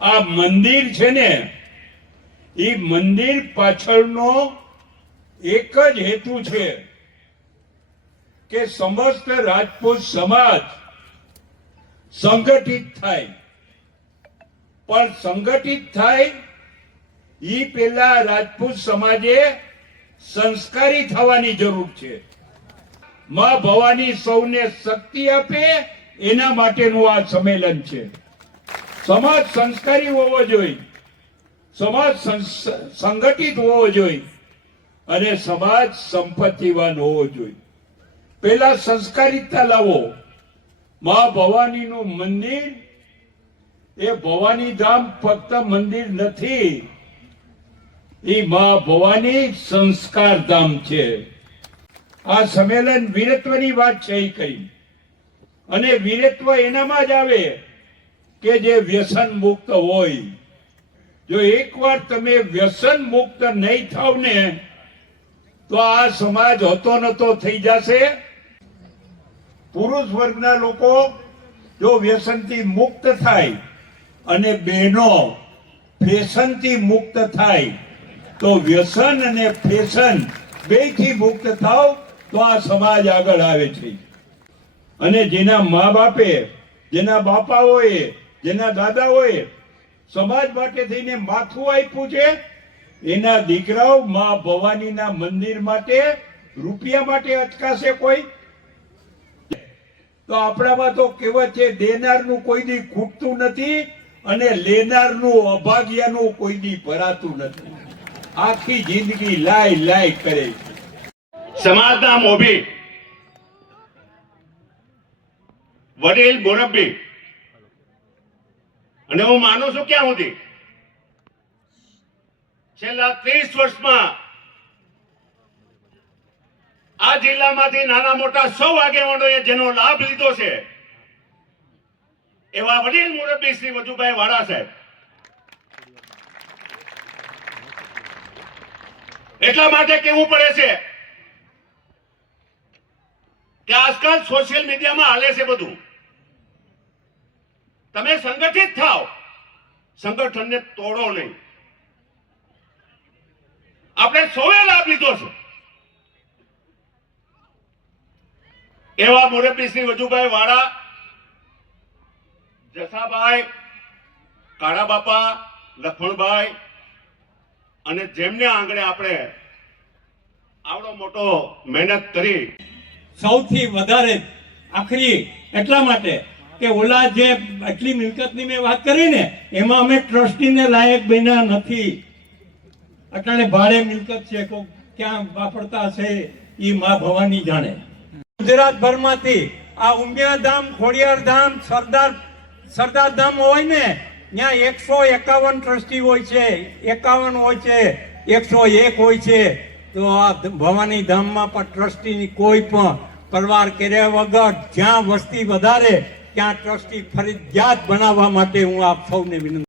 આ મંદિર છે ને, એ મંદિર પાછળનો એક જ હેતુ છે કે સમસ્ત રાજપૂત સમાજ સંગઠિત થાય. પણ સંગઠિત થાય એ પેલા રાજપૂત સમાજે સંસ્કારી થવાની જરૂર છે. માં ભવાની સૌને શક્તિ આપે, એના માટેનું આ સંમેલન છે. સમાજ સંસ્કારી હોવો જોઈએ. સમાજ સંગઠિત હોવો જોઈએ. અને સમાજ સંપત્તિવાન હોવો જોઈએ. પેલા સંસ્કારિતતા લાવો. મા ભવાનીનું મંદિર, એ ભવાની ધામ ફક્ત મંદિર નથી. એ મા ભવાની સંસ્કાર ધામ છે. આ સંમેલન વીરત્વની વાત છે એ કઈ. અને વીરત્વ એનામાં જ આવે. કે જે વ્યસન મુક્ત હોય. જો એકવાર તમે વ્યસન મુક્ત નહીં થાવ ને, તો આ સમાજ હતો નતો થઈ જશે. પુરુષ વર્ગના લોકો જો વ્યસનથી મુક્ત થાય અને બહેનો ફેશનથી મુક્ત થાય, તો વ્યસન અને ફેશન બેથી મુક્ત થાવ, તો આ સમાજ આગળ આવે છે. અને જેના મા બાપે, જેના બાપાઓએ જેના દાદાઓએ સમાજ માટે થઈને માથું આપ્યું છે, એના દીકરાઓ મા ભવાનીના મંદિર માટે રૂપિયા માટે અટકાશે કોઈ? તો આપણામાં તો કહેવત છે, દેનારનું કોઈ દી ખૂટતું નથી અને લેનારનું અભાગ્યાનું કોઈ દી ભરાતું નથી. આખી જિંદગી લાય લાય કરે સમાજના મોભી, વડીલ મુરબ્બી અને હું માનું છું ક્યાં સુધી? છેલ્લા ત્રીસ વર્ષમાં આ જિલ્લામાંથી નાના મોટા સૌ આગેવાનોએ જેનો લાભ લીધો છે, એવા વડીલ મુરબ્બી શ્રી વજુભાઈ વાળા સાહેબ. એટલા માટે કેવું પડે છે કે આજકાલ સોશિયલ મીડિયામાં હાલે છે બધું. તમે સંગઠિત થાવ સંગઠનને તોડો નહીં. આપણે સૌએ લાભ લીધો છે. એવા મુરબ્બી શ્રી વજુભાઈ વાળા, જસાભાઈ કાળા બાપા લખમણભાઈ અને જેમને આંગણે આપણે આવડો મોટો મહેનત કરી. સૌથી વધારે આખરી એટલા માટે કે ઓલા જે આટલી મિલકતની મેં વાત કરી ને એમાં અમે ટ્રસ્ટીને લાયક બન્યા નથી. અટાણે ભાડે મિલકત છે, કોક ક્યાં વાપરતા છે એ મા ભવાની જાણે. ગુજરાતભરમાંથી આ ઉમિયા ધામ ખોડિયાર ધામ સરદાર સરદાર ધામ હોય ને, ત્યાં એકસો એકાવન ટ્રસ્ટી હોય છે, એકાવન હોય છે, એકસો એક હોય છે, તો આ ભવાની ધામમાં પણ ટ્રસ્ટીની કોઈ પણ પરવાર કર્યા વગર જ્યાં વસ્તી વધારે ત્યાં ટ્રસ્ટી ફરજિયાત બનાવવા માટે હું આપ સૌને વિનંતી